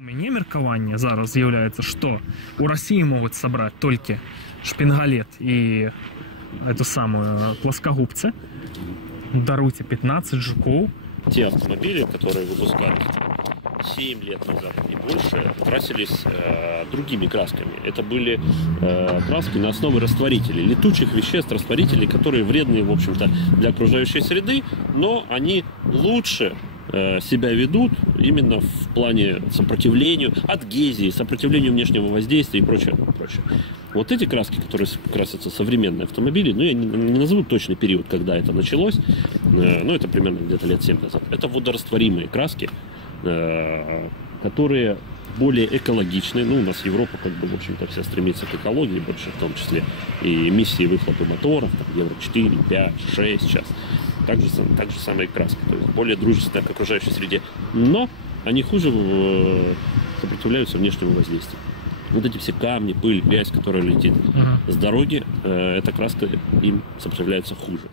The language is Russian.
У мяне меркаванне зараз з'яўляецца, што у России могуць сабраць толькі шпінгалет і эту самую плоскогубцы. Даруйте 15 жуков. Те автомобили, которые выпускали 7 лет назад и больше, красились другими красками. Это были краски на основе растворителей, летучих веществ, растворителей, которые вредны, в общем-то, для окружающей среды, но они лучше себя ведут именно в плане сопротивлению адгезии, сопротивлению внешнего воздействия и прочее, прочее. Вот эти краски, которые красятся современные автомобили, ну, я не назову точный период, когда это началось, но это примерно где-то лет 7 назад. Это водорастворимые краски, которые более экологичны. Ну, у нас Европа, как бы, в общем-то, вся стремится к экологии, больше в том числе и эмиссии выхлопа моторов, там, Евро 4, 5, 6 сейчас. Так же самые краски, то есть более дружественные к окружающей среде, но они хуже сопротивляются внешнему воздействию. Вот эти все камни, пыль, грязь, которая летит с дороги, эта краска им сопротивляется хуже.